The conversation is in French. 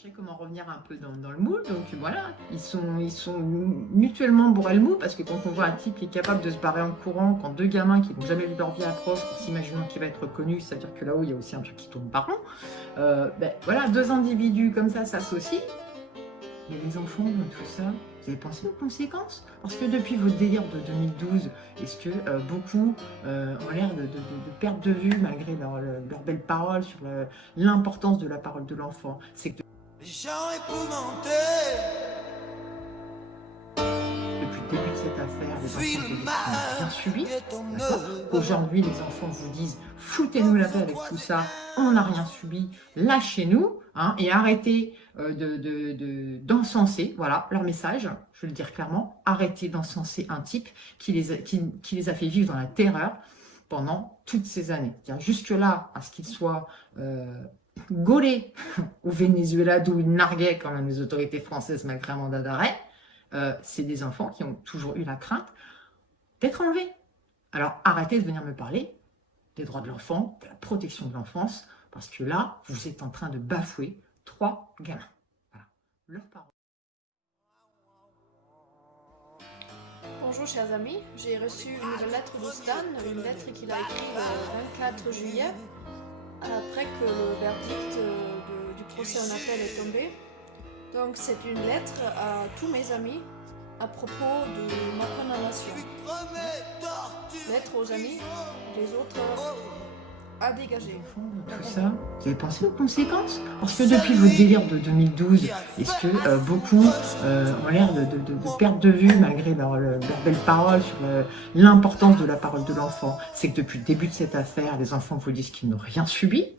chercher comment revenir un peu dans le moule, donc voilà, ils sont mutuellement bourrés le mou, parce que quand on voit un type qui est capable de se barrer en courant, quand deux gamins qui n'ont jamais vu leur vie approche, en s'imaginant qu'il va être reconnu, ça veut dire que là-haut, il y a aussi un truc qui tourne par rond. Ben, voilà, deux individus comme ça s'associent, mais les enfants, tout ça, vous avez pensé aux conséquences? Parce que depuis votre délire de 2012, est-ce que beaucoup ont l'air de perdre de vue, malgré leurs belles paroles, sur l'importance de la parole de l'enfant? C'est que Les gens épouvantés depuis le début de cette affaire, les fuient enfants le vous disent qu'ils n'ont mal rien subi. qui est en D'accord. eux. Aujourd'hui, les enfants vous disent foutez-nous la paix avec tout ça, on n'a rien subi, lâchez-nous, hein, et arrêtez d'encenser, voilà leur message, je vais le dire clairement, arrêtez d'encenser un type qui les a fait vivre dans la terreur pendant toutes ces années. Jusque-là, à ce qu'il soit gaulé au Venezuela, d'où il narguait quand même les autorités françaises malgré un mandat d'arrêt, c'est des enfants qui ont toujours eu la crainte d'être enlevés. Alors arrêtez de venir me parler des droits de l'enfant, de la protection de l'enfance, parce que là, vous êtes en train de bafouer 3 gamins. Voilà, leurs parents. Bonjour chers amis, j'ai reçu une nouvelle lettre de Stan, une lettre qu'il a écrite le 24 juillet, après que le verdict du procès en appel est tombé. Donc c'est une lettre à tous mes amis à propos de ma condamnation. Lettre aux amis, les autres à dégager. Tout ça, vous avez pensé aux conséquences? Parce que depuis votre délire de 2012, est-ce que beaucoup ont l'air de perdre de vue, malgré leurs belles paroles, sur l'importance de la parole de l'enfant? C'est que depuis le début de cette affaire, les enfants vous disent qu'ils n'ont rien subi.